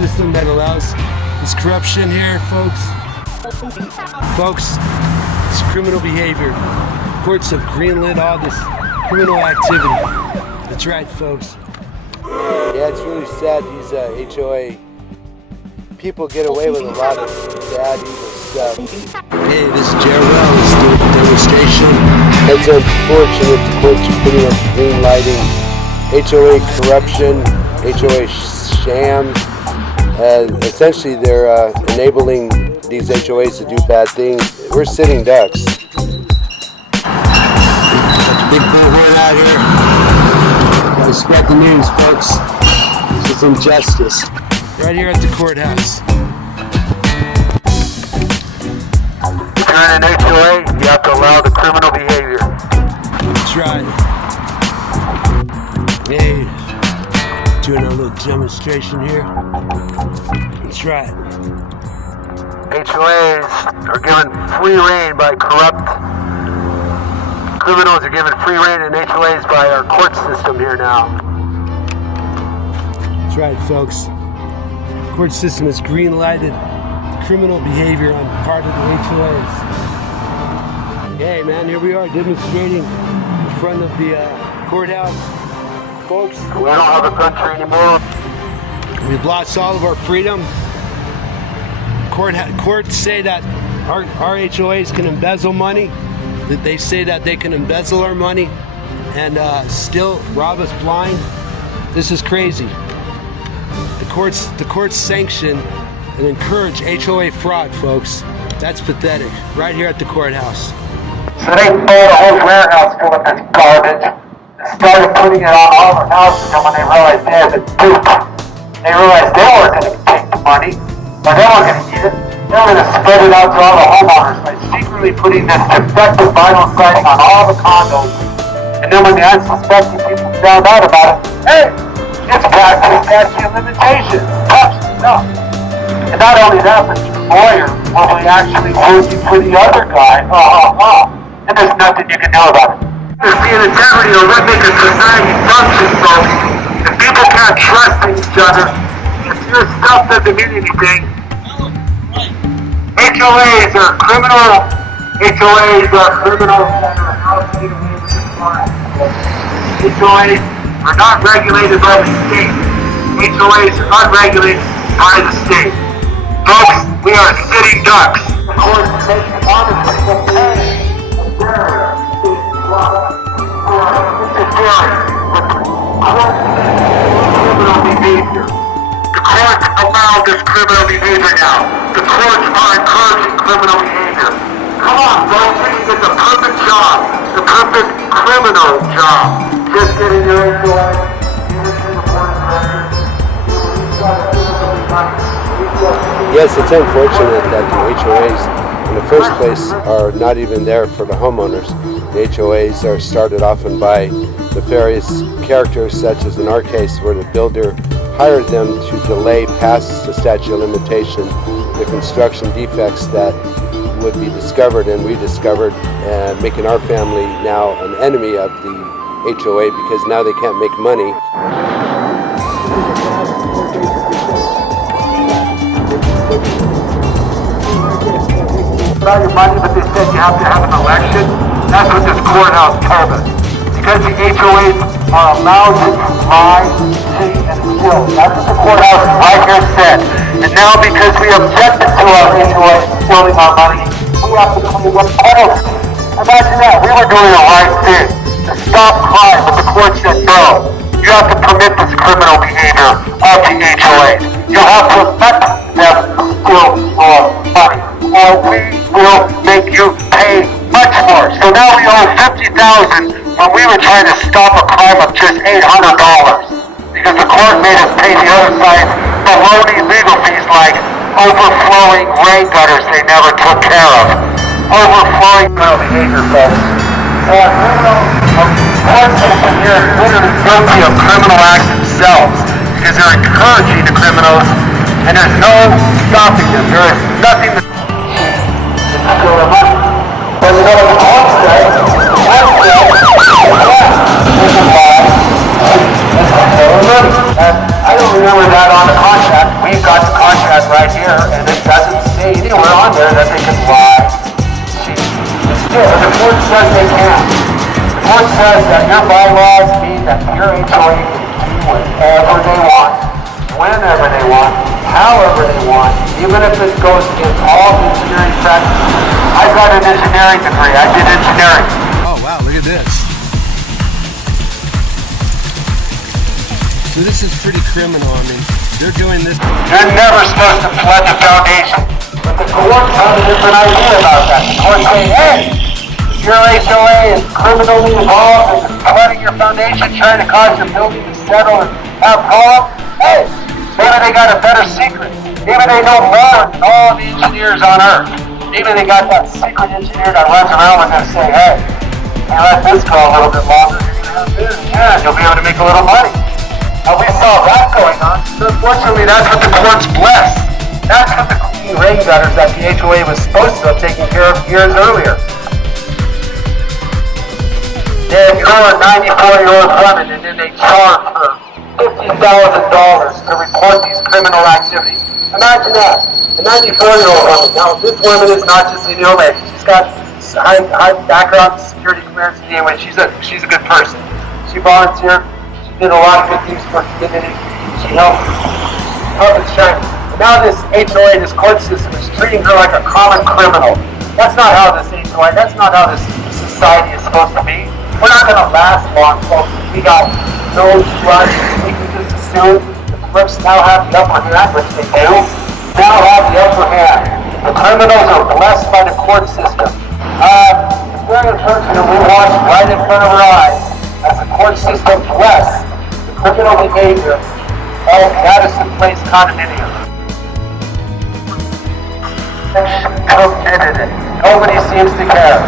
system that allows this corruption here, folks. Folks, it's criminal behavior. Courts have greenlit all this criminal activity. That's right, folks. Yeah, it's really sad. These H.O.A. people get away with a lot of bad, evil stuff. Hey, this is Jarrell. It's the demonstration. It's unfortunate the courts are pretty much green-lighting H.O.A. corruption, H.O.A. shams. Essentially, they're enabling these HOAs to do bad things. We're sitting ducks. Got the big bullhorn out here. Gotta spread the news, folks. This is injustice. Right here at the courthouse. If you're in an HOA, you have to allow the criminal behavior. That's right. Hey, doing our little demonstration here. That's right. HOAs are given free rein by corrupt criminals. Are given free rein in HOAs by our court system here now. That's right, folks. The court system has green-lighted criminal behavior on part of the HOAs. Hey, man, here we are demonstrating in front of the courthouse. Folks, We don't have a country anymore. we've lost all of our freedom. Courts say that our HOAs can embezzle money. That they say that they can embezzle our money and still rob us blind. This is crazy. The courts sanction and encourage HOA fraud, folks. That's pathetic. Right here at the courthouse. So they filled a whole warehouse full of this garbage and started putting it on all the houses. And when they realized they had the dupe, they realized they weren't going to take the money, or they weren't going to eat it. They were going to spread it out to all the homeowners by secretly putting this defective vinyl siding on all the condos. And then when the unsuspecting people found out about it, hey, it's past the statute of limitations. No. And not only that, but your lawyer will be actually working for the other guy. And there's nothing you can do about it. There's the integrity of what makes a society function, folks. If people can't trust each other, if your stuff doesn't mean anything, HOAs are criminal. HOAs are criminal. HOAs are not regulated by the state. HOAs are unregulated by the state. Folks, we are sitting ducks. The court is making honest people pay. Interfering with criminal behavior. The courts allow this criminal behavior now. The courts are encouraging criminal behavior. Come on, folks, we can get the perfect job, the perfect criminal job. Just getting your HOA, Yes, it's unfortunate that the HOAs in the first place are not even there for the homeowners. The HOAs are started often by nefarious characters, such as in our case where the builder hired them to delay past the statute of limitation the construction defects that would be discovered and rediscovered, making our family now an enemy of the HOA because now they can't make money. About your money, but they said you have to have an election. That's what this courthouse told us. Because the HOAs are allowed to lie, cheat, and steal. That's what the courthouse right here said. And now because we objected to our HOA stealing our money, we have to come to one penalty. Imagine that. We were doing the right thing to stop crime, but the court said no. You have to permit this criminal behavior of the HOAs. You have to let them steal your money, or we will make you pay much more. So now we owe $50,000 when we were trying to stop a crime of just $800 because the court made us pay the other side baloney legal fees like overflowing rain gutters they never took care of. Overflowing criminal behavior, folks. Court system here is literally guilty of criminal acts themselves because they're encouraging the criminals and there's no stopping them. There is nothing to but you know what the court says? And I don't remember that on the contract. We've got right here, and it doesn't say anywhere on there that they can lie, cheat, and steal. But the court says they can. The court says that your bylaws mean that your HOA can do whatever they want, whenever they want, however they want, even if it goes against all engineering practices. I've got an engineering degree. I did engineering. Oh wow, look at this. So this is pretty criminal. I mean, they're doing this. You're never supposed to flood the foundation. But the courts have a different idea about that. The courts say, hey, your HOA is criminally involved in flooding your foundation, trying to cause your building to settle and have problems. Hey, maybe they got a better secret. Maybe they know more than all the engineers on earth. Maybe they got that secret engineer that runs around and they say, hey, you let this go a little bit longer, you're going to have this. Yeah, you'll be able to make a little money. And we saw that going on. So unfortunately, that's what the courts blessed. That's what the clean rain gutters that the HOA was supposed to have taken care of years earlier. If you're a 94-year-old woman and then they charge her $50,000 to report these criminal activities. Imagine that. A 94-year-old woman. Now, this woman is not just any old lady. She's got high background security clearance. Anyway, she's a good person. She volunteered. She did a lot of good things for the community. She helped and shine. Now this HOA, this court system, is treating her like a common criminal. That's not how this HOA, that's not how this society is supposed to be. We're not going to last long, folks. We got no trust. We can just assume the flips now have the upper hand, which they do. Now have the upper hand. The criminals are blessed by the court system. It's very unfortunate we watch right in front of our eyes as the court system bless the criminal behavior of the Addison Place condominium. Committed it. Nobody seems to care.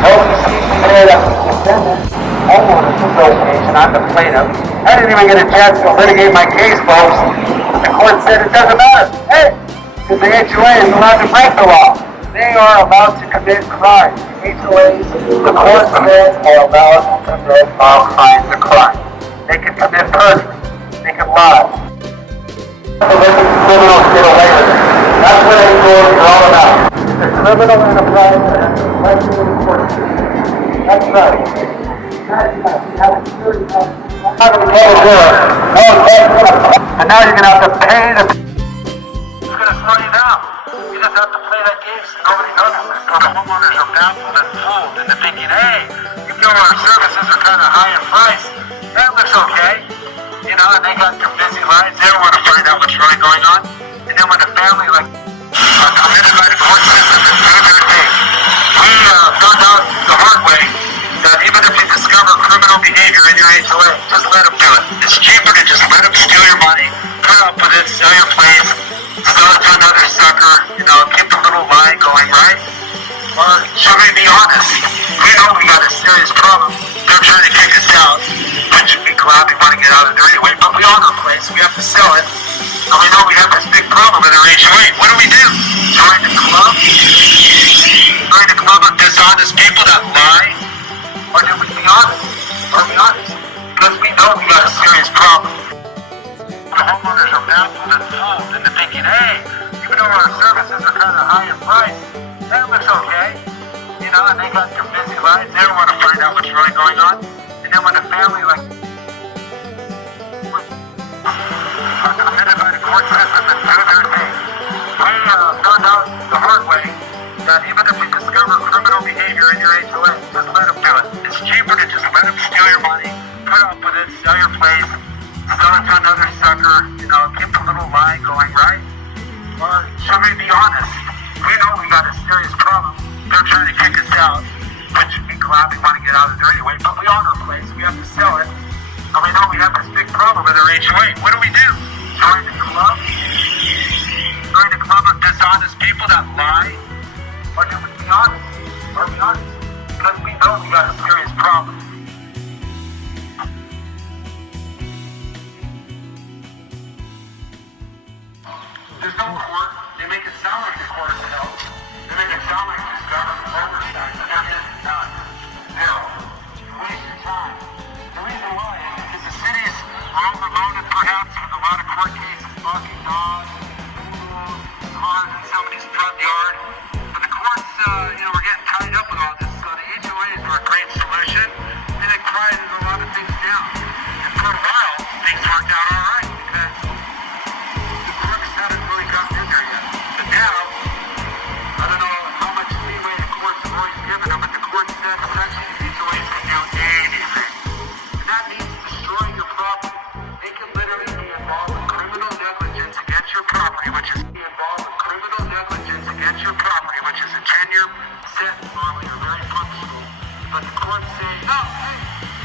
Nobody seems to care that the defendant, homeowners association, I'm the plaintiff. I didn't even get a chance to litigate my case, folks. The court said it doesn't matter. Hey, because the HOA is allowed to break the law. They are allowed to commit crimes. HOAs, the court says, are allowed to commit all kinds of crimes. They can commit perjury. They can lie. They let the criminals get away with it. That's what HOAs are all about. It's a criminal enterprise that has been licensed in the court. That's right. And now you're going to have to pay the... It's going to slow you down. You just have to play that game so nobody notices. So the homeowners are baffled and fooled into thinking, hey, even though our services are kind of high in price, that looks okay. You know, and they got their busy lives. They don't want to find out what's really going on. And then when a family like are committed by the court system and do their thing, we found out the hard way that even if you discover criminal behavior in your HOA, just let them do it. It's cheaper to just let them steal your money, put up with it, sell your place, sell it to another sucker, you know, keep the little lie going, right? Or should we be honest? We know we got a serious problem. They're trying to kick us out, which we gladly want to get out of there anyway, but we own our place, we have to sell it. And we know we have this big problem in our HOA. What do we do? Join the club? Join the club of dishonest people that lie? Or do we be honest? Are we honest? Because we know we got a serious problem. The homeowners are baffled and fooled into thinking, hey, even though our services are kind of high in price, that looks okay. You know, and they got their busy lives. They don't want to find out what's really going on. And then when a family like are committed by the court system and do their thing, we found out the hard way that even if you discover criminal behavior in your HOA, just let them do it. It's cheaper to just let them steal your money, put up with it, sell your place, sell it to another sucker, you know, keep the little lie going, right? Or should we be honest? We know we got a serious problem. They're trying to kick us out, which we gladly want to get out of there anyway, but we own our place, we have to sell it. And we know we have this big problem with our HOA. What do we do? Join the club? Join the club of dishonest people that lie? Or do we be honest? Are we honest? Because we know we got a serious problem. There's no court. They make it sound like the court is held. They make it sound like there's government oversight. But there is none. Zero. You waste your time. The reason why is because the city's overloaded perhaps with a lot of court cases, fucking dogs, his front yard. But the courts, we're getting tied up with all this. So the HOAs are a great solution, and it quieted a lot of things down. And for a while, things worked out all right because the courts haven't really gotten in there yet. But now, I don't know how much leeway the courts have always given them, but the court said essentially the HOAs can do anything. And that means destroying your property. They can literally be involved in criminal negligence against your property, which is be involved in criminal negligence against your property, which is a 10-year sentence normally or very functional. But the courts say, no, hey,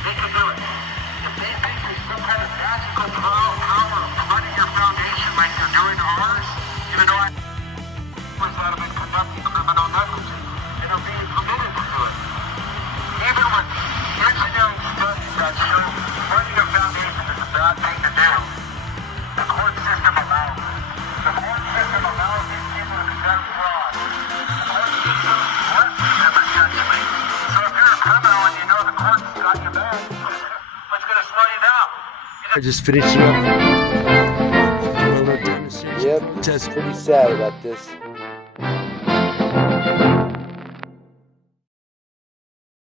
they can do it. If they think there's some kind of magical power of flooding your foundation like they're doing ours, even though I that have been conducting criminal negligence and are being permitted to do it. Even with engineering studies that show flooding your foundation is a bad thing to do, the court system allows it. The court system allows these people to commit fraud. The court system works with them essentially. So if you're a criminal and you know the court's got your back, what's going to slow you down? I just finished it up. Yep, it's pretty sad about this.